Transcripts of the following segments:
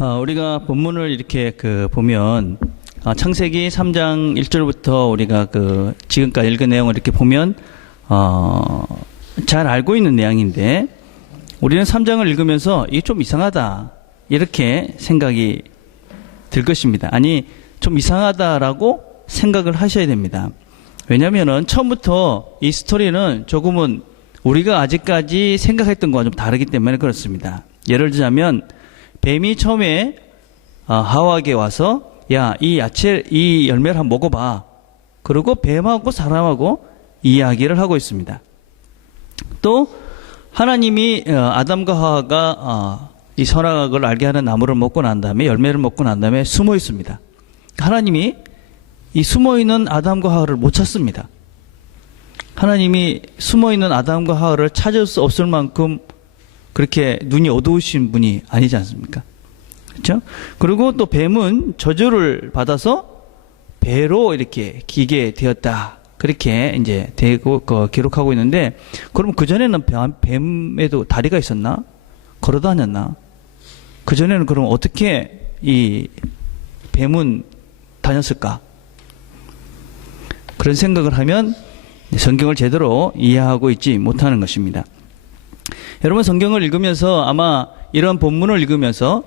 우리가 본문을 이렇게 보면 창세기 3장 1절부터 우리가 지금까지 읽은 내용을 이렇게 보면 잘 알고 있는 내용인데 우리는 3장을 읽으면서 이게 좀 이상하다 이렇게 생각이 들 것입니다. 아니 좀 이상하다라고 생각을 하셔야 됩니다. 왜냐하면 처음부터 이 스토리는 조금은 우리가 아직까지 생각했던 거와 좀 다르기 때문에 그렇습니다. 예를 들자면 뱀이 처음에 하와에게 와서 야, 이 열매를 한번 먹어봐. 그리고 뱀하고 사람하고 이야기를 하고 있습니다. 또 하나님이 아담과 하와가 이 선악을 알게 하는 나무를 먹고 난 다음에 열매를 먹고 난 다음에 숨어 있습니다. 하나님이 이 숨어 있는 아담과 하와를 못 찾습니다. 하나님이 숨어 있는 아담과 하와를 찾을 수 없을 만큼 그렇게 눈이 어두우신 분이 아니지 않습니까? 그렇죠? 그리고 또 뱀은 저주를 받아서 배로 이렇게 기게 되었다. 그렇게 이제 기록하고 있는데, 그럼 그전에는 뱀에도 다리가 있었나? 걸어 다녔나? 그전에는 그럼 어떻게 이 뱀은 다녔을까? 그런 생각을 하면 성경을 제대로 이해하고 있지 못하는 것입니다. 여러분 성경을 읽으면서 아마 이런 본문을 읽으면서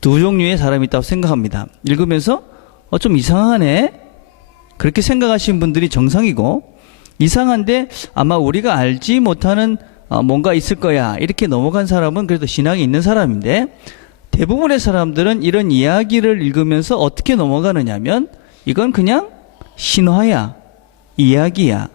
두 종류의 사람이 있다고 생각합니다. 읽으면서 좀 이상하네 그렇게 생각하시는 분들이 정상이고, 이상한데 아마 우리가 알지 못하는 뭔가 있을 거야 이렇게 넘어간 사람은 그래도 신앙이 있는 사람인데, 대부분의 사람들은 이런 이야기를 읽으면서 어떻게 넘어가느냐면 이건 그냥 신화야, 이야기야.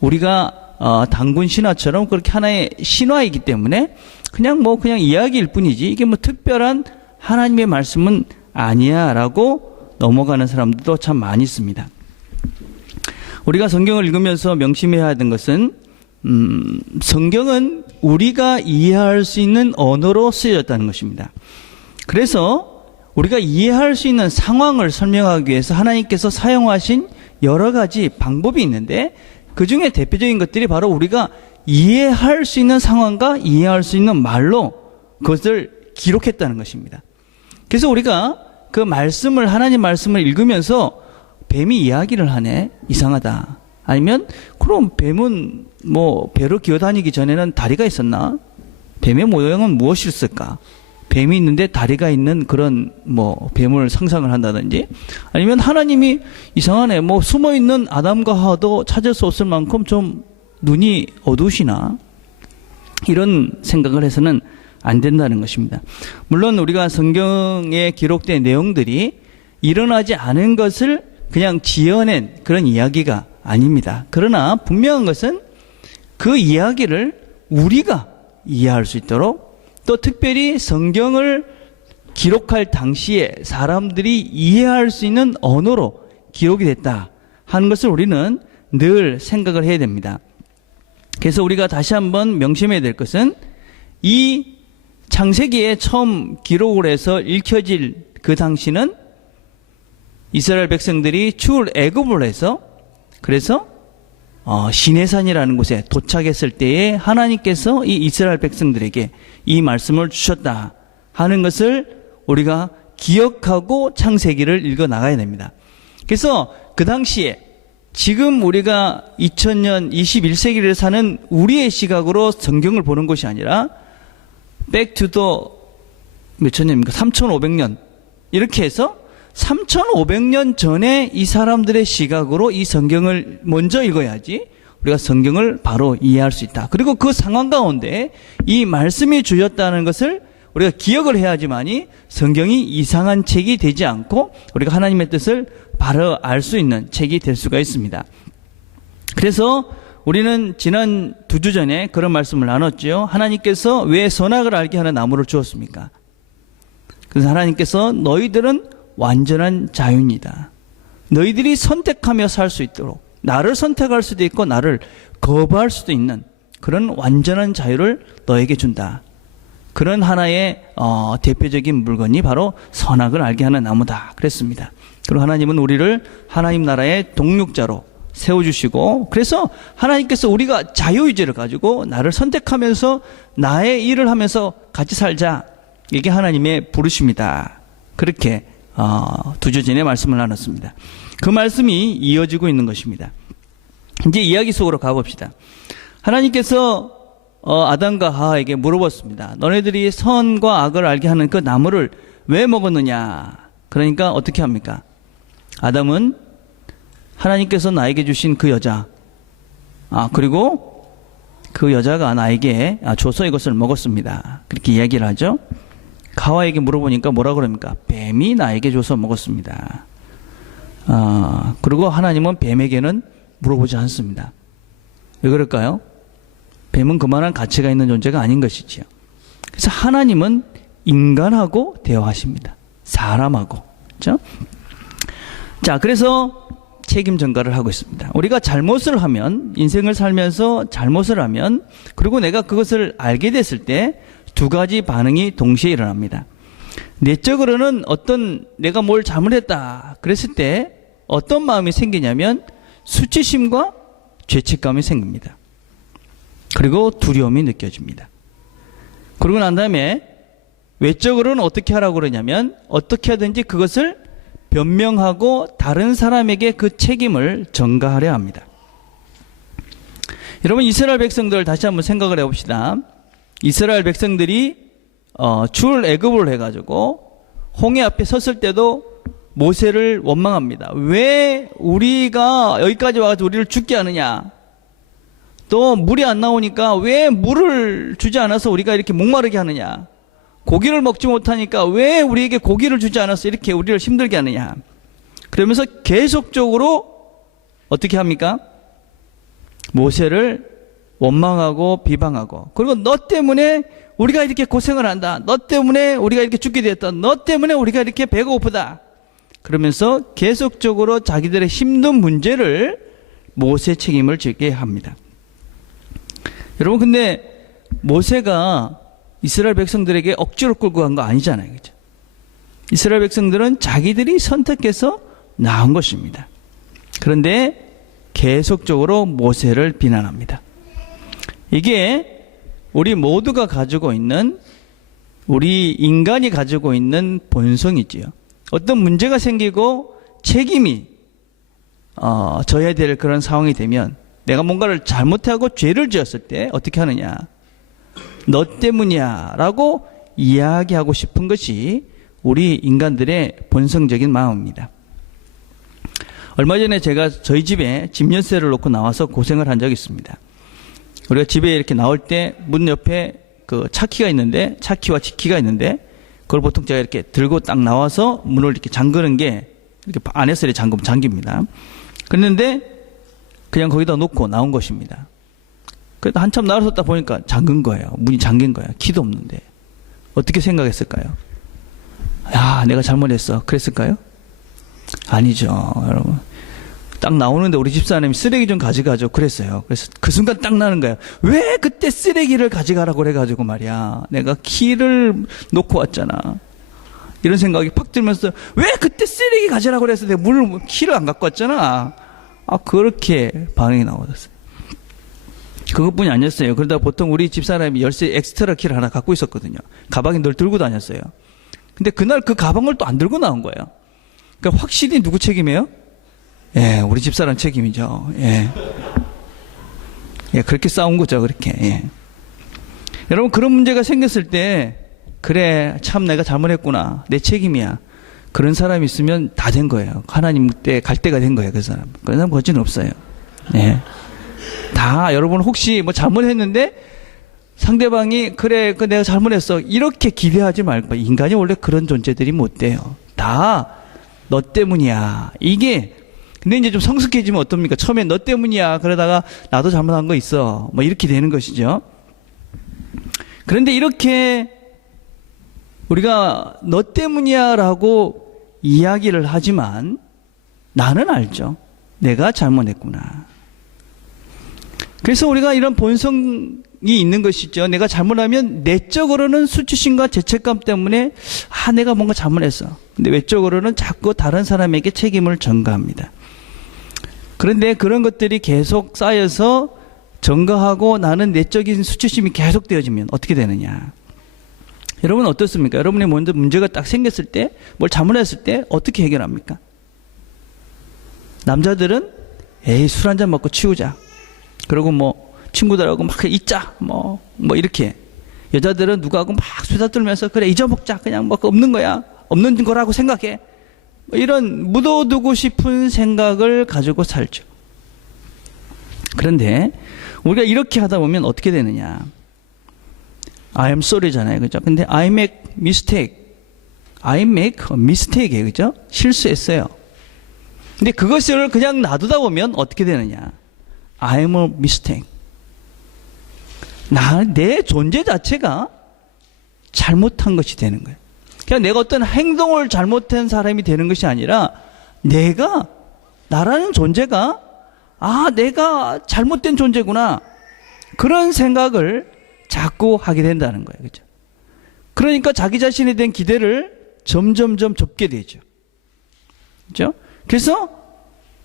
우리가 단군 신화처럼 그렇게 하나의 신화이기 때문에 그냥 이야기일 뿐이지 이게 특별한 하나님의 말씀은 아니야 라고 넘어가는 사람들도 참 많이 있습니다. 우리가 성경을 읽으면서 명심해야 하는 것은 성경은 우리가 이해할 수 있는 언어로 쓰여졌다는 것입니다. 그래서 우리가 이해할 수 있는 상황을 설명하기 위해서 하나님께서 사용하신 여러 가지 방법이 있는데, 그 중에 대표적인 것들이 바로 우리가 이해할 수 있는 상황과 이해할 수 있는 말로 그것을 기록했다는 것입니다. 그래서 우리가 그 말씀을, 하나님 말씀을 읽으면서 뱀이 이야기를 하네, 이상하다. 아니면 그럼 뱀은 배로 기어다니기 전에는 다리가 있었나? 뱀의 모양은 무엇이었을까? 뱀이 있는데 다리가 있는 그런 뱀을 상상을 한다든지, 아니면 하나님이 이상하네, 숨어있는 아담과 하와도 찾을 수 없을 만큼 좀 눈이 어두우시나? 이런 생각을 해서는 안 된다는 것입니다. 물론 우리가 성경에 기록된 내용들이 일어나지 않은 것을 그냥 지어낸 그런 이야기가 아닙니다. 그러나 분명한 것은 그 이야기를 우리가 이해할 수 있도록, 또 특별히 성경을 기록할 당시에 사람들이 이해할 수 있는 언어로 기록이 됐다 하는 것을 우리는 늘 생각을 해야 됩니다. 그래서 우리가 다시 한번 명심해야 될 것은 이 창세기에 처음 기록을 해서 읽혀질 그 당시는 이스라엘 백성들이 출애굽을 해서, 그래서 시내산이라는 곳에 도착했을 때에 하나님께서 이 이스라엘 백성들에게 이 말씀을 주셨다 하는 것을 우리가 기억하고 창세기를 읽어 나가야 됩니다. 그래서 그 당시에 지금 우리가 2000년 21세기를 사는 우리의 시각으로 성경을 보는 것이 아니라 back to the 몇 천년입니까? 3500년 이렇게 해서 3500년 전에 이 사람들의 시각으로 이 성경을 먼저 읽어야지 우리가 성경을 바로 이해할 수 있다. 그리고 그 상황 가운데 이 말씀이 주셨다는 것을 우리가 기억을 해야지만이 성경이 이상한 책이 되지 않고 우리가 하나님의 뜻을 바로 알 수 있는 책이 될 수가 있습니다. 그래서 우리는 지난 2주 전에 그런 말씀을 나눴죠. 하나님께서 왜 선악을 알게 하는 나무를 주었습니까? 그래서 하나님께서 너희들은 완전한 자유입니다. 너희들이 선택하며 살 수 있도록, 나를 선택할 수도 있고 나를 거부할 수도 있는 그런 완전한 자유를 너에게 준다. 그런 하나의 대표적인 물건이 바로 선악을 알게 하는 나무다 그랬습니다. 그리고 하나님은 우리를 하나님 나라의 동력자로 세워주시고, 그래서 하나님께서 우리가 자유의지를 가지고 나를 선택하면서 나의 일을 하면서 같이 살자, 이게 하나님의 부르심이다. 그렇게 2주 전에 말씀을 나눴습니다. 그 말씀이 이어지고 있는 것입니다. 이제 이야기 속으로 가봅시다. 하나님께서 아담과 하와에게 물어봤습니다. 너네들이 선과 악을 알게 하는 그 나무를 왜 먹었느냐? 그러니까 어떻게 합니까? 아담은 하나님께서 나에게 주신 그 여자, 그리고 그 여자가 나에게 줘서 이것을 먹었습니다. 그렇게 이야기를 하죠. 하와에게 물어보니까 뭐라 그럽니까? 뱀이 나에게 줘서 먹었습니다. 그리고 하나님은 뱀에게는 물어보지 않습니다. 왜 그럴까요? 뱀은 그만한 가치가 있는 존재가 아닌 것이지요. 그래서 하나님은 인간하고 대화하십니다. 사람하고. 그렇죠? 자, 그래서 책임 전가를 하고 있습니다. 우리가 잘못을 하면, 인생을 살면서 잘못을 하면, 그리고 내가 그것을 알게 됐을 때 두 가지 반응이 동시에 일어납니다. 내적으로는 내가 뭘 잘못했다 그랬을 때 어떤 마음이 생기냐면 수치심과 죄책감이 생깁니다. 그리고 두려움이 느껴집니다. 그러고 난 다음에 외적으로는 어떻게 하라고 그러냐면 어떻게 하든지 그것을 변명하고 다른 사람에게 그 책임을 전가하려 합니다. 여러분, 이스라엘 백성들 다시 한번 생각을 해봅시다. 이스라엘 백성들이 출애굽을 해가지고 홍해 앞에 섰을 때도 모세를 원망합니다. 왜 우리가 여기까지 와가지고 우리를 죽게 하느냐? 또 물이 안 나오니까 왜 물을 주지 않아서 우리가 이렇게 목마르게 하느냐? 고기를 먹지 못하니까 왜 우리에게 고기를 주지 않아서 이렇게 우리를 힘들게 하느냐? 그러면서 계속적으로 어떻게 합니까? 모세를 원망하고 비방하고, 그리고 너 때문에 우리가 이렇게 고생을 한다. 너 때문에 우리가 이렇게 죽게 되었다. 너 때문에 우리가 이렇게 배가 고프다. 그러면서 계속적으로 자기들의 힘든 문제를 모세 책임을 지게 합니다. 여러분, 근데 모세가 이스라엘 백성들에게 억지로 끌고 간 거 아니잖아요. 그죠? 이스라엘 백성들은 자기들이 선택해서 나온 것입니다. 그런데 계속적으로 모세를 비난합니다. 이게 우리 모두가 가지고 있는, 우리 인간이 가지고 있는 본성이지요. 어떤 문제가 생기고 책임이 져야 될 그런 상황이 되면 내가 뭔가를 잘못하고 죄를 지었을 때 어떻게 하느냐? 너 때문이야 라고 이야기하고 싶은 것이 우리 인간들의 본성적인 마음입니다. 얼마 전에 제가 저희 집에 집 열쇠를 놓고 나와서 고생을 한 적이 있습니다. 우리가 집에 이렇게 나올 때 문 옆에 그 차키가 있는데, 차키와 지키가 있는데, 그걸 보통 제가 이렇게 들고 딱 나와서 문을 이렇게 잠그는 게, 이렇게 안에서 이렇게 잠깁니다. 그랬는데 그냥 거기다 놓고 나온 것입니다. 그래도 한참 나왔었다 보니까 잠근 거예요. 문이 잠긴 거예요. 키도 없는데. 어떻게 생각했을까요? 야, 내가 잘못했어. 그랬을까요? 아니죠, 여러분. 딱 나오는데 우리 집사람이 쓰레기 좀 가져가죠. 그랬어요. 그래서 그 순간 딱 나는 거예요. 왜 그때 쓰레기를 가져가라고 그래가지고 말이야. 내가 키를 놓고 왔잖아. 이런 생각이 팍 들면서 왜 그때 쓰레기 가져라고 그래서 내가 키를 안 갖고 왔잖아. 그렇게 반응이 나왔어요. 그것뿐이 아니었어요. 그러다 보통 우리 집사람이 열쇠 엑스트라 키를 하나 갖고 있었거든요. 가방에 늘 들고 다녔어요. 근데 그날 그 가방을 또 안 들고 나온 거예요. 그러니까 확실히 누구 책임이에요? 예, 우리 집사람 책임이죠. 예. 예, 그렇게 싸운 거죠, 그렇게. 예. 여러분, 그런 문제가 생겼을 때, 그래, 참 내가 잘못했구나. 내 책임이야. 그런 사람이 있으면 다 된 거예요. 하나님 때 갈 때가 된 거예요, 그 사람. 그 사람 거지는 없어요. 예. 다, 여러분 혹시 뭐 잘못했는데, 상대방이, 그래, 내가 잘못했어. 이렇게 기대하지 말고, 인간이 원래 그런 존재들이 못 돼요. 다, 너 때문이야. 이게, 근데 이제 좀 성숙해지면 어떻습니까? 처음에 너 때문이야. 그러다가 나도 잘못한 거 있어. 뭐 이렇게 되는 것이죠. 그런데 이렇게 우리가 너 때문이야 라고 이야기를 하지만 나는 알죠. 내가 잘못했구나. 그래서 우리가 이런 본성이 있는 것이죠. 내가 잘못하면 내적으로는 수치심과 죄책감 때문에 내가 뭔가 잘못했어. 근데 외적으로는 자꾸 다른 사람에게 책임을 전가합니다. 그런데 그런 것들이 계속 쌓여서 전가하고 나는 내적인 수치심이 계속 되어지면 어떻게 되느냐? 여러분 어떻습니까? 여러분이 먼저 문제가 딱 생겼을 때, 뭘 잘못했을 때 어떻게 해결합니까? 남자들은 에이, 술 한잔 먹고 치우자. 그리고 뭐 친구들하고 막 잊자. 뭐 이렇게. 여자들은 누구하고 막 수다 떨면서 그래 잊어먹자. 그냥 뭐 없는 거야. 없는 거라고 생각해. 뭐 이런 묻어두고 싶은 생각을 가지고 살죠. 그런데 우리가 이렇게 하다 보면 어떻게 되느냐? I am sorry잖아요. 그죠? 근데 I make mistake. I make a mistake이에요. 그죠? 실수했어요. 근데 그것을 그냥 놔두다 보면 어떻게 되느냐? I am a mistake. 내 존재 자체가 잘못한 것이 되는 거예요. 그냥 내가 어떤 행동을 잘못한 사람이 되는 것이 아니라 나라는 존재가 내가 잘못된 존재구나. 그런 생각을 자꾸 하게 된다는 거예요. 그죠? 그러니까 자기 자신에 대한 기대를 점점점 좁게 되죠. 그죠? 그래서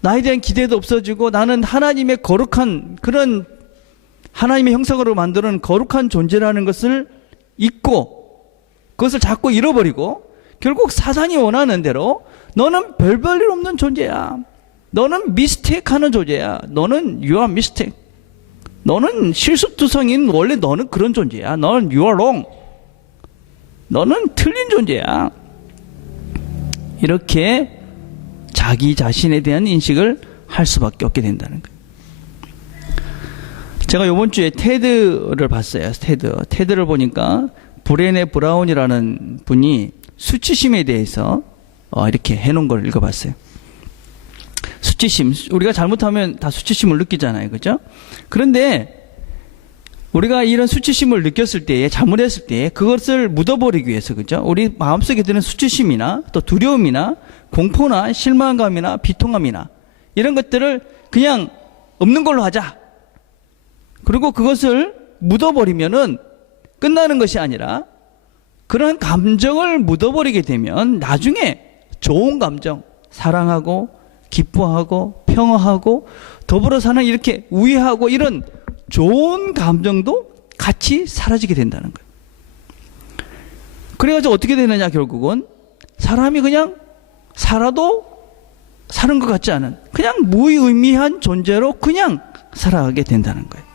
나에 대한 기대도 없어지고 나는 하나님의 거룩한 그런 하나님의 형상으로 만드는 거룩한 존재라는 것을 잊고 그것을 자꾸 잃어버리고 결국 사단이 원하는 대로 너는 별 볼 일 없는 존재야. 너는 미스테이크하는 존재야. 너는 you are mistake. 너는 실수투성인 원래 너는 그런 존재야. 너는 you are wrong. 너는 틀린 존재야. 이렇게 자기 자신에 대한 인식을 할 수밖에 없게 된다는 거예요. 제가 이번 주에 테드를 봤어요. 테드를 보니까 브레네 브라운이라는 분이 수치심에 대해서 이렇게 해놓은 걸 읽어봤어요. 수치심, 우리가 잘못하면 다 수치심을 느끼잖아요. 그죠? 그런데 우리가 이런 수치심을 느꼈을 때에, 잘못했을 때에 그것을 묻어버리기 위해서, 그죠? 우리 마음속에 드는 수치심이나 또 두려움이나 공포나 실망감이나 비통함이나 이런 것들을 그냥 없는 걸로 하자. 그리고 그것을 묻어버리면은 끝나는 것이 아니라 그런 감정을 묻어버리게 되면 나중에 좋은 감정, 사랑하고 기뻐하고 평화하고 더불어 사는 이렇게 우애하고 이런 좋은 감정도 같이 사라지게 된다는 거예요. 그래가지고 어떻게 되느냐, 결국은 사람이 그냥 살아도 사는 것 같지 않은 그냥 무의미한 존재로 그냥 살아가게 된다는 거예요.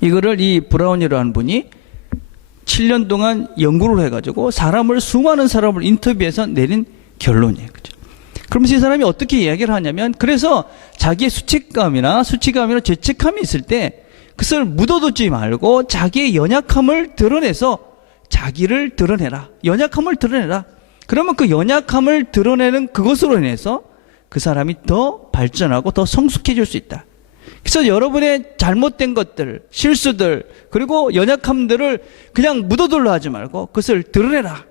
이거를 이 브라운이라는 분이 7년 동안 연구를 해가지고 수많은 사람을 인터뷰해서 내린 결론이에요. 그죠? 그러면서 이 사람이 어떻게 이야기를 하냐면, 그래서 자기의 수치감이나 죄책감이 있을 때 그것을 묻어두지 말고 자기의 연약함을 드러내서 자기를 드러내라. 연약함을 드러내라. 그러면 그 연약함을 드러내는 그것으로 인해서 그 사람이 더 발전하고 더 성숙해질 수 있다. 그래서 여러분의 잘못된 것들, 실수들, 그리고 연약함들을 그냥 묻어둘러 하지 말고 그것을 드러내라.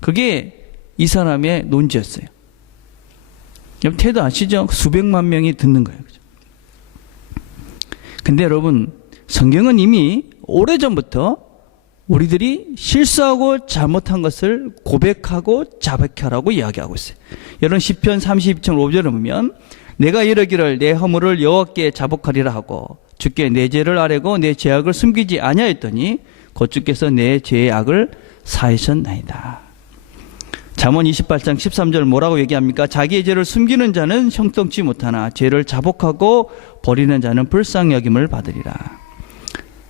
그게 이 사람의 논지였어요. 여러분 테드 아시죠? 수백만 명이 듣는 거예요. 그죠? 근데 여러분, 성경은 이미 오래전부터 우리들이 실수하고 잘못한 것을 고백하고 자백하라고 이야기하고 있어요. 여러분 시편 32편 5절을 보면 내가 이르기를 내 허물을 여호와께 자복하리라 하고 주께 내 죄를 아뢰고 내 죄악을 숨기지 아니하였더니 곧 주께서 내 죄의 악을 사하셨나이다. 잠언 28장 13절 뭐라고 얘기합니까? 자기의 죄를 숨기는 자는 형통치 못하나 죄를 자복하고 버리는 자는 불쌍히 여김을 받으리라.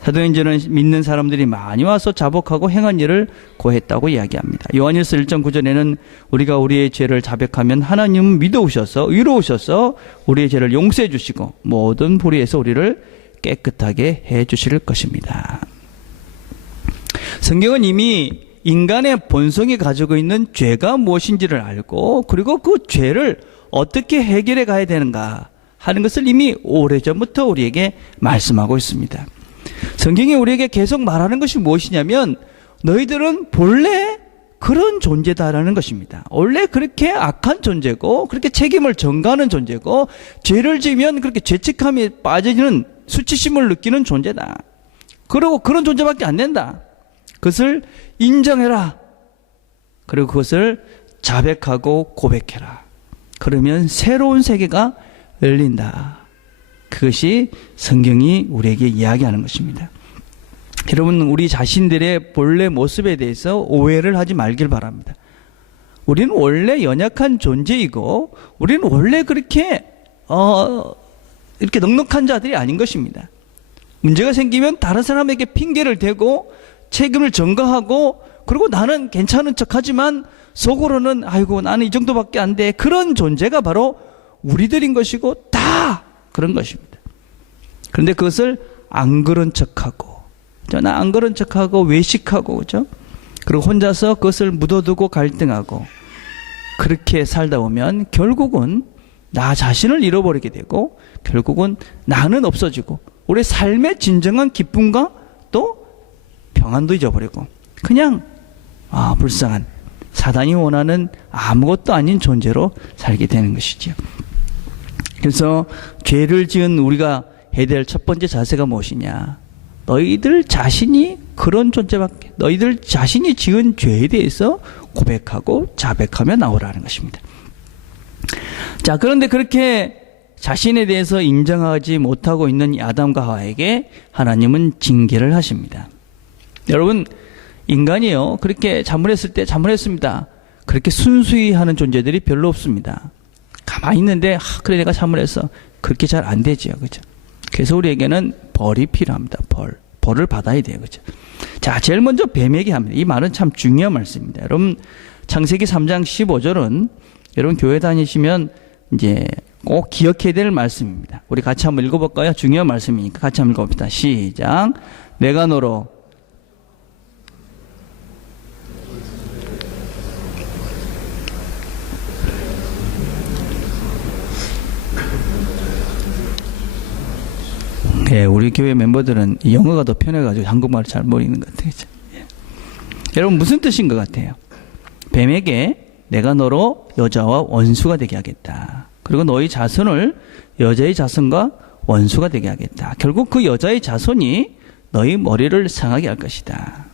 사도행전은 믿는 사람들이 많이 와서 자복하고 행한 일을 고했다고 이야기합니다. 요한일서 1장 9절에는 우리가 우리의 죄를 자백하면 하나님은 믿어오셔서 의로우셔서 우리의 죄를 용서해 주시고 모든 불의에서 우리를 깨끗하게 해 주실 것입니다. 성경은 이미 인간의 본성이 가지고 있는 죄가 무엇인지를 알고 그리고 그 죄를 어떻게 해결해 가야 되는가 하는 것을 이미 오래전부터 우리에게 말씀하고 있습니다. 성경이 우리에게 계속 말하는 것이 무엇이냐면 너희들은 본래 그런 존재다라는 것입니다. 원래 그렇게 악한 존재고 그렇게 책임을 전가하는 존재고 죄를 지으면 그렇게 죄책감에 빠지는 수치심을 느끼는 존재다. 그리고 그런 존재밖에 안 된다. 그것을 인정해라. 그리고 그것을 자백하고 고백해라. 그러면 새로운 세계가 열린다. 그것이 성경이 우리에게 이야기하는 것입니다. 여러분, 우리 자신들의 본래 모습에 대해서 오해를 하지 말길 바랍니다. 우리는 원래 연약한 존재이고 우리는 원래 그렇게 이렇게 넉넉한 자들이 아닌 것입니다. 문제가 생기면 다른 사람에게 핑계를 대고 책임을 전가하고, 그리고 나는 괜찮은 척하지만 속으로는 아이고 나는 이 정도밖에 안 돼, 그런 존재가 바로 우리들인 것이고 다 그런 것입니다. 그런데 그것을 안 그런 척하고, 나 안 그런 척하고 외식하고, 그죠? 그리고 혼자서 그것을 묻어두고 갈등하고, 그렇게 살다 보면 결국은 나 자신을 잃어버리게 되고, 결국은 나는 없어지고, 우리 삶의 진정한 기쁨과 또 평안도 잊어버리고, 그냥 불쌍한 사단이 원하는 아무것도 아닌 존재로 살게 되는 것이죠. 그래서 죄를 지은 우리가 해야 될 첫 번째 자세가 무엇이냐? 너희들 자신이 그런 존재밖에, 너희들 자신이 지은 죄에 대해서 고백하고 자백하며 나오라는 것입니다. 자, 그런데 그렇게 자신에 대해서 인정하지 못하고 있는 아담과 하와에게 하나님은 징계를 하십니다. 여러분, 인간이요, 그렇게 잘못했을 때 잘못했습니다, 그렇게 순수히 하는 존재들이 별로 없습니다. 가만히 있는데 그래 내가 잘못했어, 그렇게 잘 안 되죠, 그죠? 그래서 우리에게는 벌이 필요합니다. 벌을 받아야 돼요, 그죠? 자, 제일 먼저 뱀에게 합니다. 이 말은 참 중요한 말씀입니다. 여러분, 창세기 3장 15절은 여러분 교회 다니시면 이제 꼭 기억해야 될 말씀입니다. 우리 같이 한번 읽어볼까요? 중요한 말씀이니까 같이 한번 읽어봅시다. 시작. 내가 너로 우리 교회 멤버들은 영어가 더 편해가지고 한국말을 잘 모르는 것 같아요. 여러분, 무슨 뜻인 것 같아요? 뱀에게 내가 너로 여자와 원수가 되게 하겠다. 그리고 너희 자손을 여자의 자손과 원수가 되게 하겠다. 결국 그 여자의 자손이 너희 머리를 상하게 할 것이다.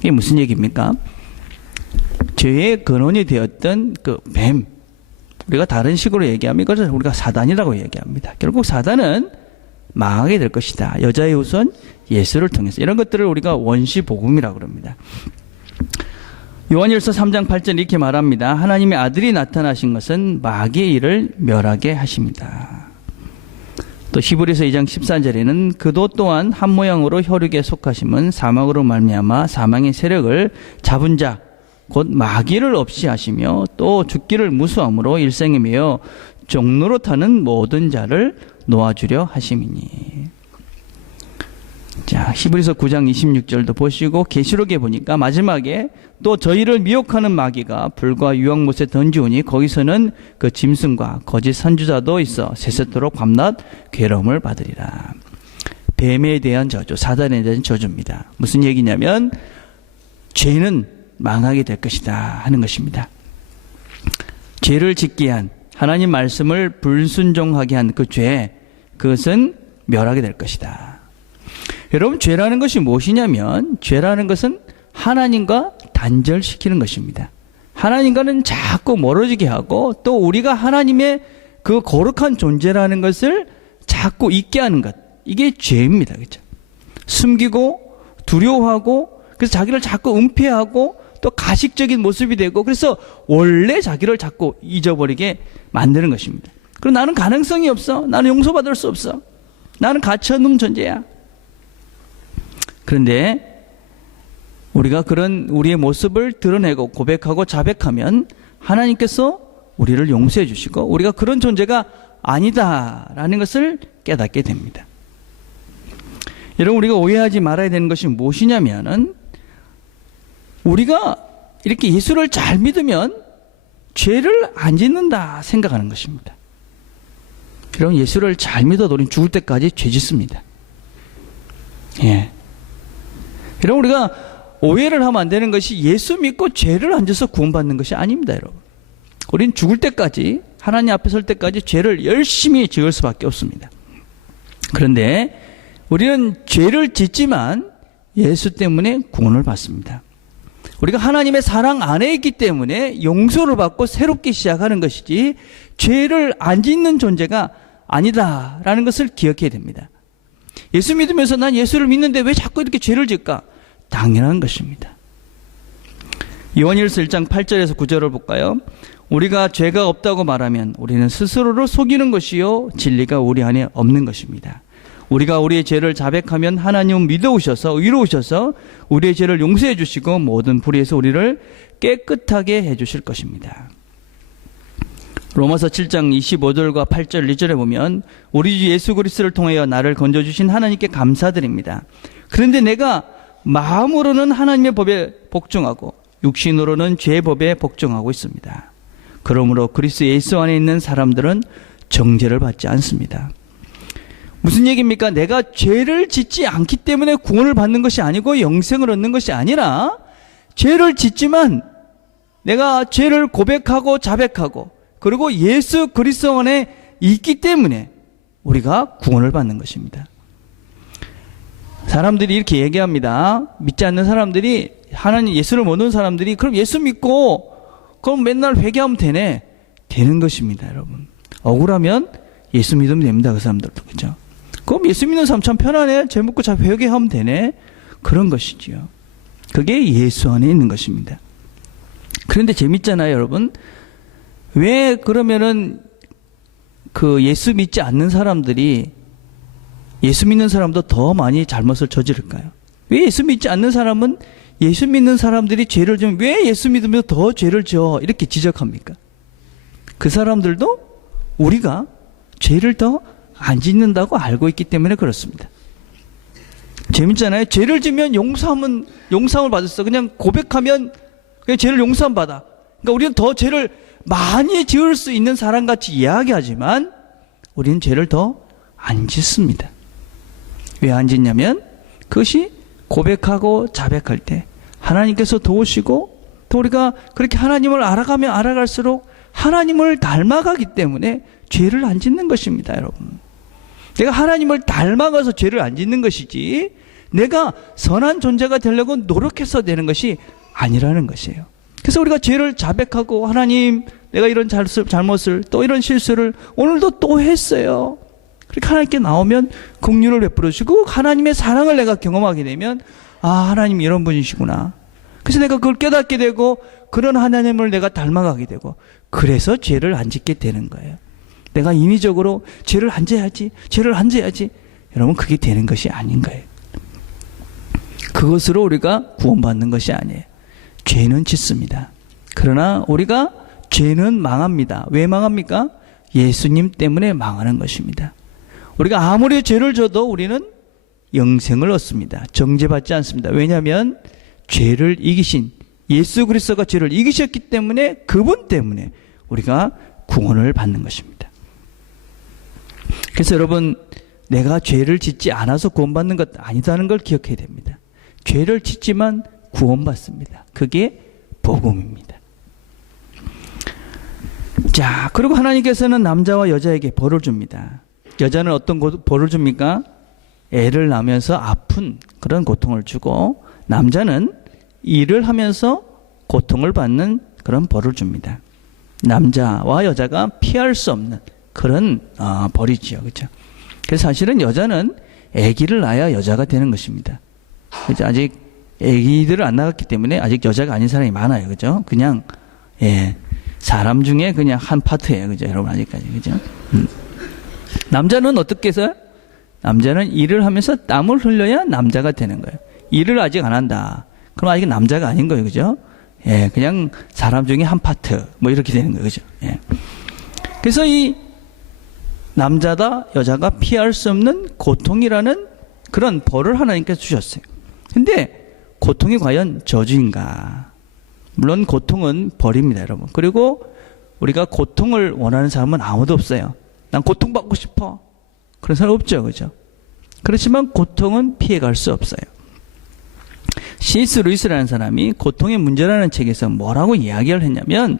이게 무슨 얘기입니까? 죄의 근원이 되었던 그 뱀, 우리가 다른 식으로 얘기하면 이것을 우리가 사단이라고 얘기합니다. 결국 사단은 망하게 될 것이다. 여자의 후손 예수를 통해서. 이런 것들을 우리가 원시복음이라고 그럽니다. 요한일서 3장 8절 이렇게 말합니다. 하나님의 아들이 나타나신 것은 마귀의 일을 멸하게 하십니다. 또 히브리서 2장 14절에는 그도 또한 한 모양으로 혈육에 속하심은 사망으로 말미암아 사망의 세력을 잡은 자 곧 마귀를 없이 하시며 또 죽기를 무수함으로 일생에 매여 종로로 타는 모든 자를 놓아주려 하심이니. 자, 히브리서 9장 26절도 보시고 계시록에 보니까 마지막에 또 저희를 미혹하는 마귀가 불과 유황못에 던지오니 거기서는 그 짐승과 거짓 선지자도 있어 세세토록 밤낮 괴로움을 받으리라. 뱀에 대한 저주, 사단에 대한 저주입니다. 무슨 얘기냐면 죄는 망하게 될 것이다 하는 것입니다. 죄를 짓게 한, 하나님 말씀을 불순종하게 한 그 죄, 그것은 멸하게 될 것이다. 여러분, 죄라는 것이 무엇이냐면 죄라는 것은 하나님과 단절시키는 것입니다. 하나님과는 자꾸 멀어지게 하고 또 우리가 하나님의 그 거룩한 존재라는 것을 자꾸 잊게 하는 것, 이게 죄입니다. 그렇죠? 숨기고 두려워하고 그래서 자기를 자꾸 은폐하고 또 가식적인 모습이 되고, 그래서 원래 자기를 자꾸 잊어버리게 만드는 것입니다. 그리고 나는 가능성이 없어, 나는 용서받을 수 없어, 나는 가치 없는 존재야. 그런데 우리가 그런 우리의 모습을 드러내고 고백하고 자백하면 하나님께서 우리를 용서해 주시고 우리가 그런 존재가 아니다라는 것을 깨닫게 됩니다. 여러분, 우리가 오해하지 말아야 되는 것이 무엇이냐면은 우리가 이렇게 예수를 잘 믿으면 죄를 안 짓는다 생각하는 것입니다. 여러분, 예수를 잘 믿어도 우리는 죽을 때까지 죄 짓습니다. 예. 여러분, 우리가 오해를 하면 안 되는 것이 예수 믿고 죄를 안 져서 구원받는 것이 아닙니다, 여러분. 우리는 죽을 때까지, 하나님 앞에 설 때까지 죄를 열심히 지을 수밖에 없습니다. 그런데 우리는 죄를 짓지만 예수 때문에 구원을 받습니다. 우리가 하나님의 사랑 안에 있기 때문에 용서를 받고 새롭게 시작하는 것이지 죄를 안 짓는 존재가 아니다라는 것을 기억해야 됩니다. 예수 믿으면서 난 예수를 믿는데 왜 자꾸 이렇게 죄를 질까? 당연한 것입니다. 요한일서 1장 8절에서 9절을 볼까요? 우리가 죄가 없다고 말하면 우리는 스스로를 속이는 것이요 진리가 우리 안에 없는 것입니다. 우리가 우리의 죄를 자백하면 하나님은 믿어오셔서 의로우셔서 우리의 죄를 용서해 주시고 모든 불의에서 우리를 깨끗하게 해 주실 것입니다. 로마서 7장 25절과 8절 2절에 보면 우리 주 예수 그리스도를 통하여 나를 건져주신 하나님께 감사드립니다. 그런데 내가 마음으로는 하나님의 법에 복종하고 육신으로는 죄의 법에 복종하고 있습니다. 그러므로 그리스도 예수 안에 있는 사람들은 정죄를 받지 않습니다. 무슨 얘기입니까? 내가 죄를 짓지 않기 때문에 구원을 받는 것이 아니고 영생을 얻는 것이 아니라 죄를 짓지만 내가 죄를 고백하고 자백하고 그리고 예수 그리스도 안에 있기 때문에 우리가 구원을 받는 것입니다. 사람들이 이렇게 얘기합니다. 믿지 않는 사람들이 하나님 예수를 모르는 사람들이 그럼 예수 믿고 그럼 맨날 회개하면 되네. 되는 것입니다, 여러분. 억울하면 예수 믿으면 됩니다, 그 사람들도. 그죠? 그럼 예수 믿는 사람 참 편하네. 죄 묻고 잘 회개하면 되네. 그런 것이지요. 그게 예수 안에 있는 것입니다. 그런데 재밌잖아요, 여러분. 왜 그러면은 그 예수 믿지 않는 사람들이 예수 믿는 사람도 더 많이 잘못을 저지를까요? 왜 예수 믿지 않는 사람은 예수 믿는 사람들이 죄를 지면 왜 예수 믿으면 더 죄를 지어 이렇게 지적합니까? 그 사람들도 우리가 죄를 더 안 짓는다고 알고 있기 때문에 그렇습니다. 재밌잖아요. 죄를 지면 용서함을 받았어. 그냥 고백하면 그냥 죄를 용서함 받아. 그러니까 우리는 더 죄를 많이 지을 수 있는 사람같이 이야기하지만 우리는 죄를 더 안 짓습니다. 왜 안 짓냐면 그것이 고백하고 자백할 때 하나님께서 도우시고 또 우리가 그렇게 하나님을 알아가면 알아갈수록 하나님을 닮아가기 때문에 죄를 안 짓는 것입니다, 여러분. 내가 하나님을 닮아가서 죄를 안 짓는 것이지 내가 선한 존재가 되려고 노력해서 되는 것이 아니라는 것이에요. 그래서 우리가 죄를 자백하고 하나님 내가 이런 잘못을 또 이런 실수를 오늘도 또 했어요. 그렇게 하나님께 나오면 긍휼을 베풀어 주시고 하나님의 사랑을 내가 경험하게 되면 아, 하나님 이런 분이시구나. 그래서 내가 그걸 깨닫게 되고 그런 하나님을 내가 닮아가게 되고 그래서 죄를 안 짓게 되는 거예요. 내가 인위적으로 죄를 안 져야지 여러분 그게 되는 것이 아닌 거예요. 그것으로 우리가 구원받는 것이 아니에요. 죄는 짓습니다. 그러나 우리가 죄는 망합니다. 왜 망합니까? 예수님 때문에 망하는 것입니다. 우리가 아무리 죄를 져도 우리는 영생을 얻습니다. 정죄받지 않습니다. 왜냐하면 죄를 이기신 예수 그리스도가 죄를 이기셨기 때문에 그분 때문에 우리가 구원을 받는 것입니다. 그래서 여러분 내가 죄를 짓지 않아서 구원받는 것 아니다는 걸 기억해야 됩니다. 죄를 짓지만 구원받습니다. 그게 복음입니다. 자, 그리고 하나님께서는 남자와 여자에게 벌을 줍니다. 여자는 어떤 벌을 줍니까? 애를 낳으면서 아픈 그런 고통을 주고 남자는 일을 하면서 고통을 받는 그런 벌을 줍니다. 남자와 여자가 피할 수 없는 그런 벌이지요. 그렇죠? 그래서 사실은 여자는 아기를 낳아야 여자가 되는 것입니다. 그렇죠? 아직 아기들을 안 낳았기 때문에 아직 여자가 아닌 사람이 많아요. 그죠? 그냥 사람 중에 그냥 한 파트예요. 그죠? 여러분 아직까지. 그죠? 남자는 어떻게 해서? 남자는 일을 하면서 땀을 흘려야 남자가 되는 거예요. 일을 아직 안 한다. 그럼 아직 남자가 아닌 거예요. 그죠? 그냥 사람 중에 한 파트 뭐 이렇게 되는 거예요. 그죠? 그래서 이 남자다 여자가 피할 수 없는 고통이라는 그런 벌을 하나님께서 주셨어요. 근데 고통이 과연 저주인가? 물론 고통은 벌입니다, 여러분. 그리고 우리가 고통을 원하는 사람은 아무도 없어요. 난 고통받고 싶어. 그런 사람 없죠, 그죠? 그렇지만 고통은 피해갈 수 없어요. C.S. 루이스라는 사람이 고통의 문제라는 책에서 뭐라고 이야기를 했냐면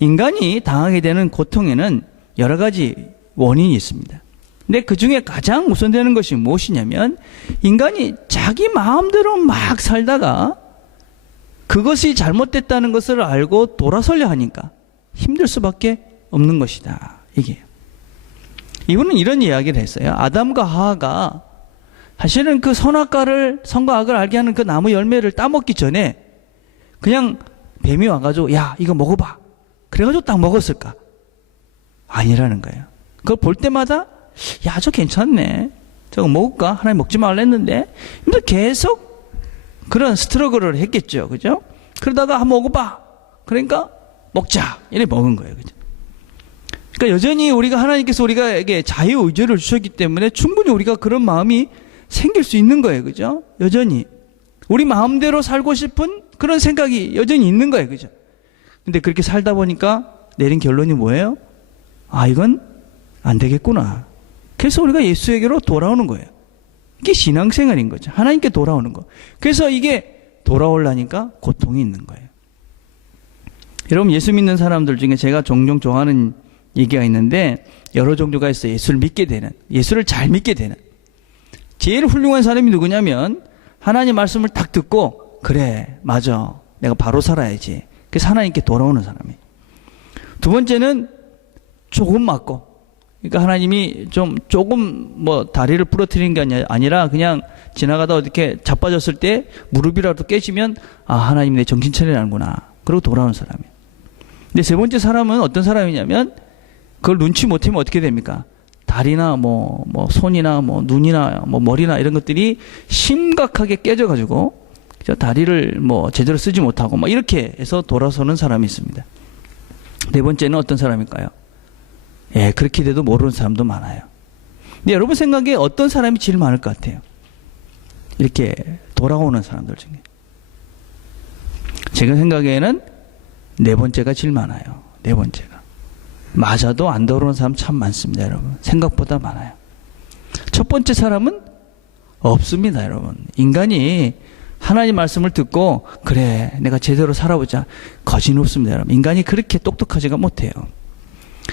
인간이 당하게 되는 고통에는 여러 가지 원인이 있습니다. 근데 그 중에 가장 우선되는 것이 무엇이냐면 인간이 자기 마음대로 막 살다가 그것이 잘못됐다는 것을 알고 돌아서려 하니까 힘들 수밖에 없는 것이다. 이게요. 이분은 이런 이야기를 했어요. 아담과 하와가 사실은 그 선악과를, 선과 악을 알게 하는 그 나무 열매를 따먹기 전에 그냥 뱀이 와가지고 야 이거 먹어봐 그래가지고 딱 먹었을까? 아니라는 거예요. 그걸 볼 때마다 야 저 괜찮네, 저거 먹을까? 하나님 먹지 말라 했는데 계속 그런 스트러글을 했겠죠. 그죠? 그러다가 한번 먹어봐 그러니까 먹자 이래 먹은 거예요. 그죠? 그러니까 여전히 우리가 하나님께서 우리가에게 자유의지를 주셨기 때문에 충분히 우리가 그런 마음이 생길 수 있는 거예요. 그죠? 여전히 우리 마음대로 살고 싶은 그런 생각이 여전히 있는 거예요. 그죠? 근데 그렇게 살다 보니까 내린 결론이 뭐예요? 아, 이건 안 되겠구나. 그래서 우리가 예수에게로 돌아오는 거예요. 이게 신앙생활인 거죠. 하나님께 돌아오는 거. 그래서 이게 돌아오려니까 고통이 있는 거예요. 여러분, 예수 믿는 사람들 중에 제가 종종 좋아하는 얘기가 있는데 여러 종류가 있어요. 예수를 믿게 되는, 예수를 잘 믿게 되는. 제일 훌륭한 사람이 누구냐면 하나님 말씀을 딱 듣고 그래 맞아 내가 바로 살아야지, 그래서 하나님께 돌아오는 사람이에요. 두 번째는 조금 맞고, 그러니까 하나님이 조금 뭐 다리를 부러뜨리는 게 아니라 그냥 지나가다 이렇게 자빠졌을 때 무릎이라도 깨지면 아 하나님 내 정신 차리라는구나 그러고 돌아오는 사람이에요. 근데 세 번째 사람은 어떤 사람이냐면 그걸 눈치 못하면 어떻게 됩니까? 다리나 뭐 손이나 뭐 눈이나 뭐 머리나 이런 것들이 심각하게 깨져가지고 다리를 뭐 제대로 쓰지 못하고 뭐 이렇게 해서 돌아서는 사람이 있습니다. 네 번째는 어떤 사람일까요? 예, 그렇게 돼도 모르는 사람도 많아요. 근데 여러분 생각에 어떤 사람이 제일 많을 것 같아요? 이렇게 돌아오는 사람들 중에. 제가 생각에는 네 번째가 제일 많아요. 네 번째가. 맞아도 안 돌아오는 사람 참 많습니다, 여러분. 생각보다 많아요. 첫 번째 사람은 없습니다, 여러분. 인간이 하나님 말씀을 듣고 그래 내가 제대로 살아보자, 거진 없습니다, 여러분. 인간이 그렇게 똑똑하지가 못해요.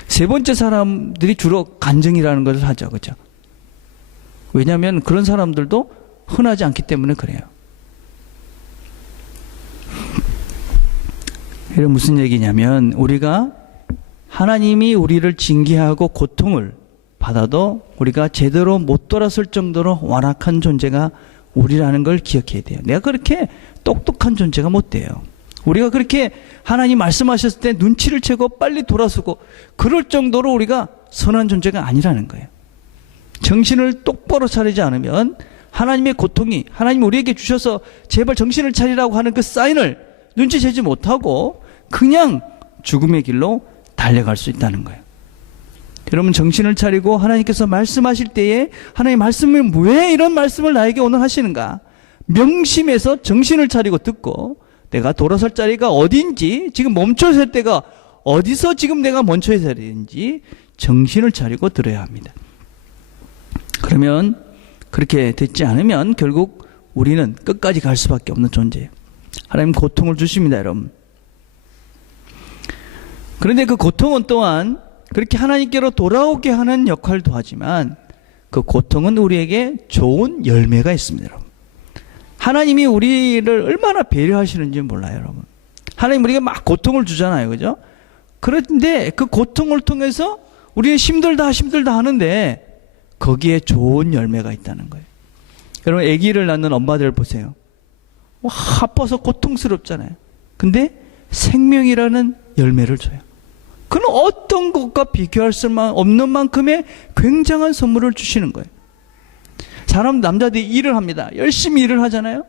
세 번째 사람들이 주로 간증이라는 것을 하죠. 그죠? 왜냐하면 그런 사람들도 흔하지 않기 때문에 그래요. 이런 무슨 얘기냐면 우리가 하나님이 우리를 징계하고 고통을 받아도 우리가 제대로 못 돌아설 정도로 완악한 존재가 우리라는 걸 기억해야 돼요. 내가 그렇게 똑똑한 존재가 못 돼요. 우리가 그렇게 하나님 말씀하셨을 때 눈치를 채고 빨리 돌아서고 그럴 정도로 우리가 선한 존재가 아니라는 거예요. 정신을 똑바로 차리지 않으면 하나님의 고통이, 하나님 우리에게 주셔서 제발 정신을 차리라고 하는 그 사인을 눈치채지 못하고 그냥 죽음의 길로 달려갈 수 있다는 거예요. 여러분 정신을 차리고 하나님께서 말씀하실 때에 하나님 말씀을 왜 이런 말씀을 나에게 오늘 하시는가 명심해서 정신을 차리고 듣고 내가 돌아설 자리가 어딘지, 지금 멈춰야 할 때가 어디서 지금 내가 멈춰야 되는지 정신을 차리고 들어야 합니다. 그러면 그렇게 듣지 않으면 결국 우리는 끝까지 갈 수밖에 없는 존재예요. 하나님 고통을 주십니다, 여러분. 그런데 그 고통은 또한 그렇게 하나님께로 돌아오게 하는 역할도 하지만 그 고통은 우리에게 좋은 열매가 있습니다, 여러분. 하나님이 우리를 얼마나 배려하시는지 몰라요, 여러분. 하나님 우리가 막 고통을 주잖아요, 그죠? 그런데 그 고통을 통해서 우리는 힘들다 하는데 거기에 좋은 열매가 있다는 거예요. 여러분 아기를 낳는 엄마들 보세요. 아파서 고통스럽잖아요. 근데 생명이라는 열매를 줘요. 그는 어떤 것과 비교할 수 없는 만큼의 굉장한 선물을 주시는 거예요. 사람, 남자들이 일을 합니다. 열심히 일을 하잖아요.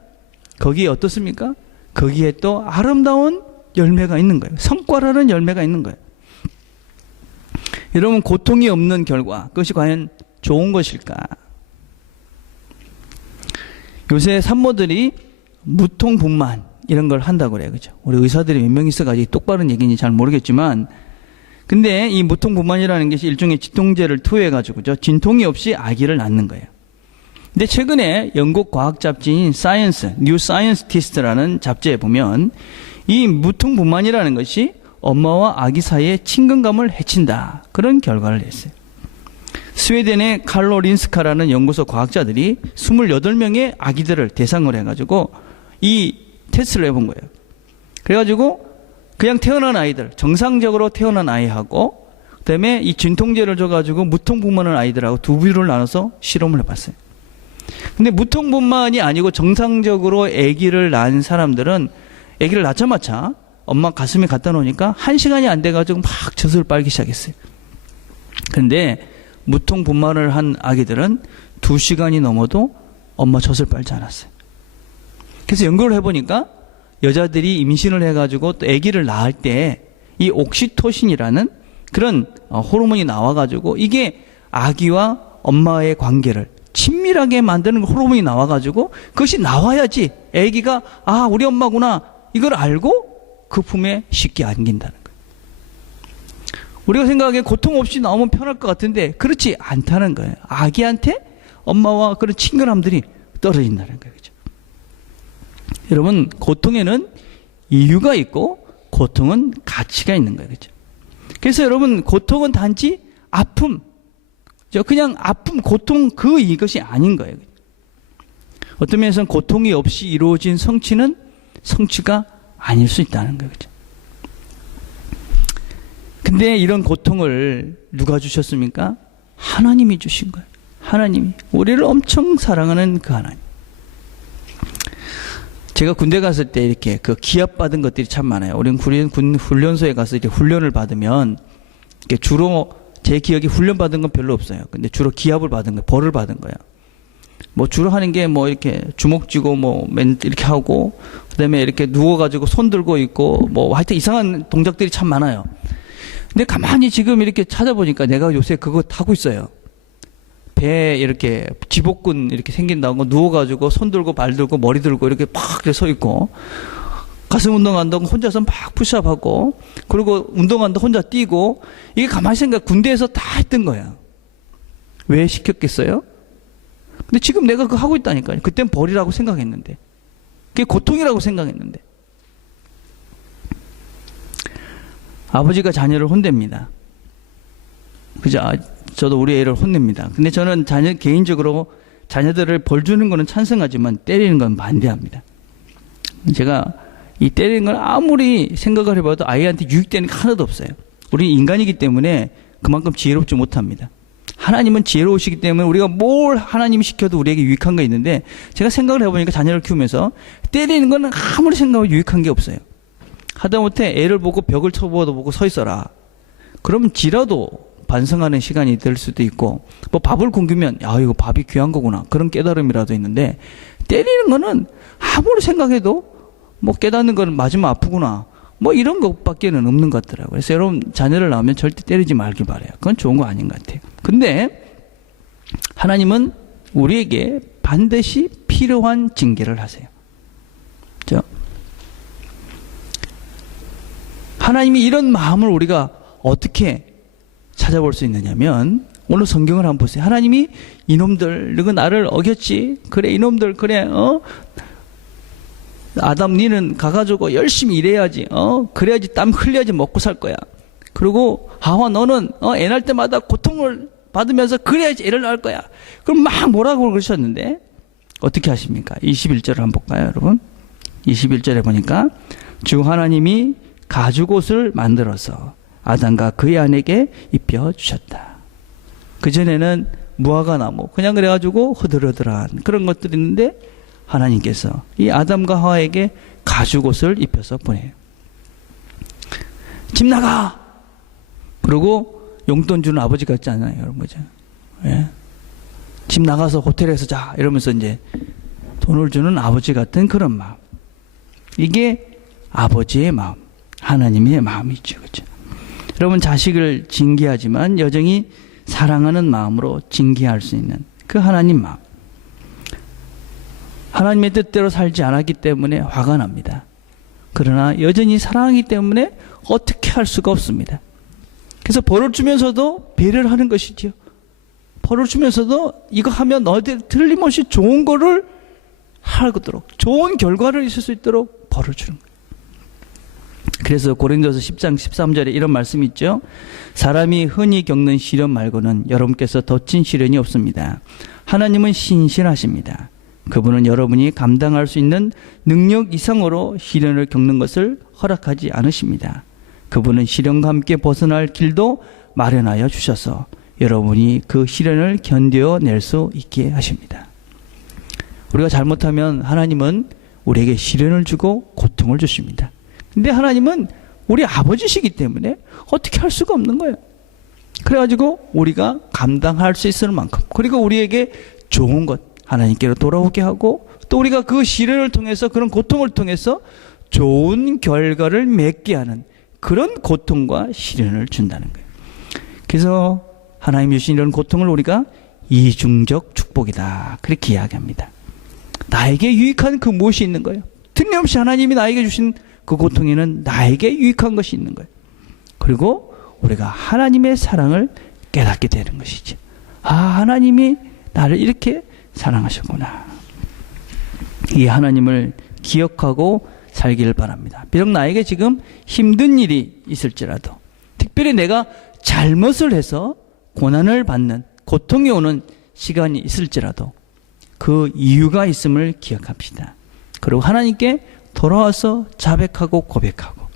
거기에 어떻습니까? 거기에 또 아름다운 열매가 있는 거예요. 성과라는 열매가 있는 거예요. 여러분 고통이 없는 결과, 그것이 과연 좋은 것일까? 요새 산모들이 무통분만 이런 걸 한다고 그래요. 그죠? 우리 의사들이 몇 명 있어가지고 똑바른 얘기인지 잘 모르겠지만, 근데 이 무통분만이라는 것이 일종의 진통제를 투여해가지고죠. 진통이 없이 아기를 낳는 거예요. 근데 최근에 영국 과학 잡지인 사이언스, 뉴 사이언티스트라는 잡지에 보면 이 무통분만이라는 것이 엄마와 아기 사이의 친근감을 해친다. 그런 결과를 냈어요. 스웨덴의 칼로린스카라는 연구소 과학자들이 28명의 아기들을 대상으로 해가지고 이 테스트를 해본 거예요. 그래가지고 그냥 태어난 아이들, 정상적으로 태어난 아이하고 그다음에 이 진통제를 줘가지고 무통분만한 아이들하고 두 부류를 나눠서 실험을 해봤어요. 근데 무통분만이 아니고 정상적으로 아기를 낳은 사람들은 아기를 낳자마자 엄마 가슴에 갖다 놓으니까 1시간이 안 돼가지고 막 젖을 빨기 시작했어요. 근데 무통분만을 한 아기들은 2시간이 넘어도 엄마 젖을 빨지 않았어요. 그래서 연구를 해보니까 여자들이 임신을 해가지고 또 아기를 낳을 때 이 옥시토신이라는 그런 호르몬이 나와가지고 이게 아기와 엄마의 관계를 친밀하게 만드는 호르몬이 나와가지고 그것이 나와야지 아기가 아 우리 엄마구나 이걸 알고 그 품에 쉽게 안긴다는 거예요. 우리가 생각하기에 고통 없이 나오면 편할 것 같은데 그렇지 않다는 거예요. 아기한테 엄마와 그런 친근함들이 떨어진다는 거예요. 그렇죠? 여러분 고통에는 이유가 있고 고통은 가치가 있는 거예요. 그렇죠? 그래서 여러분 고통은 단지 아픔, 그냥 아픔, 고통 이것이 아닌 거예요. 어떤 면에서는 고통이 없이 이루어진 성취는 성취가 아닐 수 있다는 거예요. 그렇죠? 근데 이런 고통을 누가 주셨습니까? 하나님이 주신 거예요. 하나님이. 우리를 엄청 사랑하는 그 하나님. 제가 군대 갔을 때 이렇게 그 기합받은 것들이 참 많아요. 우리는 군 훈련소에 가서 이제 훈련을 받으면 이렇게 주로 제 기억에 훈련받은 건 별로 없어요. 근데 주로 기합을 받은 거예요. 벌을 받은 거예요. 뭐 주로 하는 게 뭐 이렇게 주먹 쥐고 뭐 이렇게 하고 그다음에 이렇게 누워가지고 손 들고 있고 뭐 하여튼 이상한 동작들이 참 많아요. 근데 가만히 지금 이렇게 찾아보니까 내가 요새 그거 하고 있어요. 배에 이렇게 지복근 이렇게 생긴다고 누워가지고 손 들고 발 들고 머리 들고 이렇게 팍 서 있고 가슴 운동한다고 혼자서 막 푸시업하고 그리고 운동한다고 혼자 뛰고 이게 가만히 생각 군대에서 다 했던 거야. 왜 시켰겠어요? 근데 지금 내가 그거 하고 있다니까요. 그땐 벌이라고 생각했는데 그게 고통이라고 생각했는데 아버지가 자녀를 혼냅니다. 그죠? 저도 우리 애를 혼냅니다. 근데 저는 개인적으로 자녀들을 벌 주는 거는 찬성하지만 때리는 건 반대합니다. 제가 이 때리는 걸 아무리 생각을 해봐도 아이한테 유익되는 게 하나도 없어요. 우리 인간이기 때문에 그만큼 지혜롭지 못합니다. 하나님은 지혜로우시기 때문에 우리가 뭘 하나님이 시켜도 우리에게 유익한 거 있는데 제가 생각을 해보니까 자녀를 키우면서 때리는 건 아무리 생각해도 유익한 게 없어요. 하다못해 애를 보고 벽을 쳐보고 서 있어라. 그러면 지라도 반성하는 시간이 될 수도 있고 뭐 밥을 굶기면 야 이거 밥이 귀한 거구나 그런 깨달음이라도 있는데 때리는 거는 아무리 생각해도 뭐 깨닫는 거는 맞으면 아프구나 뭐 이런 것밖에는 없는 것 같더라고요. 그래서 여러분 자녀를 낳으면 절대 때리지 말길 바라요. 그건 좋은 거 아닌 것 같아요. 근데 하나님은 우리에게 반드시 필요한 징계를 하세요. 그렇죠? 하나님이 이런 마음을 우리가 어떻게 찾아볼 수 있느냐면 오늘 성경을 한번 보세요. 하나님이 이놈들 너가 나를 어겼지? 그래 이놈들 그래 아담 니는 가가지고 열심히 일해야지 그래야지 땀 흘려야지 먹고 살 거야. 그리고 하와 너는 애 낳을 때마다 고통을 받으면서 그래야지 애를 낳을 거야. 그럼 막 뭐라고 그러셨는데 어떻게 하십니까? 21절을 한번 볼까요 여러분? 21절에 보니까 주 하나님이 가죽옷을 만들어서 아담과 그의 아내에게 입혀주셨다. 그전에는 무화과나무 그냥 그래가지고 흐들흐들한 그런 것들이 있는데 하나님께서 이 아담과 하와에게 가죽옷을 입혀서 보내요. 집 나가! 그리고 용돈 주는 아버지 같지 않아요 여러분 그죠? 예? 집 나가서 호텔에서 자 이러면서 이제 돈을 주는 아버지 같은 그런 마음. 이게 아버지의 마음, 하나님의 마음이죠. 그죠? 여러분 자식을 징계하지만 여전히 사랑하는 마음으로 징계할 수 있는 그 하나님 마음. 하나님의 뜻대로 살지 않았기 때문에 화가 납니다. 그러나 여전히 사랑하기 때문에 어떻게 할 수가 없습니다. 그래서 벌을 주면서도 배려를 하는 것이죠. 벌을 주면서도 이거 하면 너희들 틀림없이 좋은 거를 하도록 좋은 결과를 있을 수 있도록 벌을 주는 거예요. 그래서 고린도서 10장 13절에 이런 말씀이 있죠. 사람이 흔히 겪는 시련 말고는 여러분께서 덧친 시련이 없습니다. 하나님은 신실하십니다. 그분은 여러분이 감당할 수 있는 능력 이상으로 시련을 겪는 것을 허락하지 않으십니다. 그분은 시련과 함께 벗어날 길도 마련하여 주셔서 여러분이 그 시련을 견뎌낼 수 있게 하십니다. 우리가 잘못하면 하나님은 우리에게 시련을 주고 고통을 주십니다. 근데 하나님은 우리 아버지시기 때문에 어떻게 할 수가 없는 거예요. 그래가지고 우리가 감당할 수 있을 만큼, 그리고 우리에게 좋은 것 하나님께로 돌아오게 하고, 또 우리가 그 시련을 통해서, 그런 고통을 통해서 좋은 결과를 맺게 하는 그런 고통과 시련을 준다는 거예요. 그래서 하나님이 주신 이런 고통을 우리가 이중적 축복이다, 그렇게 이야기합니다. 나에게 유익한 그 무엇이 있는 거예요? 틀림없이 하나님이 나에게 주신 그 고통에는 나에게 유익한 것이 있는 거예요. 그리고 우리가 하나님의 사랑을 깨닫게 되는 것이죠. 아, 하나님이 나를 이렇게 사랑하셨구나. 이 하나님을 기억하고 살기를 바랍니다. 비록 나에게 지금 힘든 일이 있을지라도, 특별히 내가 잘못을 해서 고난을 받는, 고통이 오는 시간이 있을지라도 그 이유가 있음을 기억합시다. 그리고 하나님께 돌아와서 자백하고 고백하고,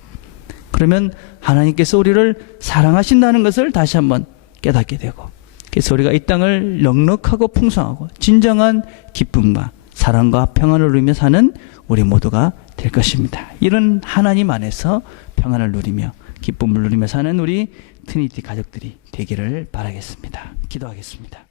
그러면 하나님께서 우리를 사랑하신다는 것을 다시 한번 깨닫게 되고, 그래서 우리가 이 땅을 넉넉하고 풍성하고 진정한 기쁨과 사랑과 평안을 누리며 사는 우리 모두가 될 것입니다. 이런 하나님 안에서 평안을 누리며 기쁨을 누리며 사는 우리 트리니티 가족들이 되기를 바라겠습니다. 기도하겠습니다.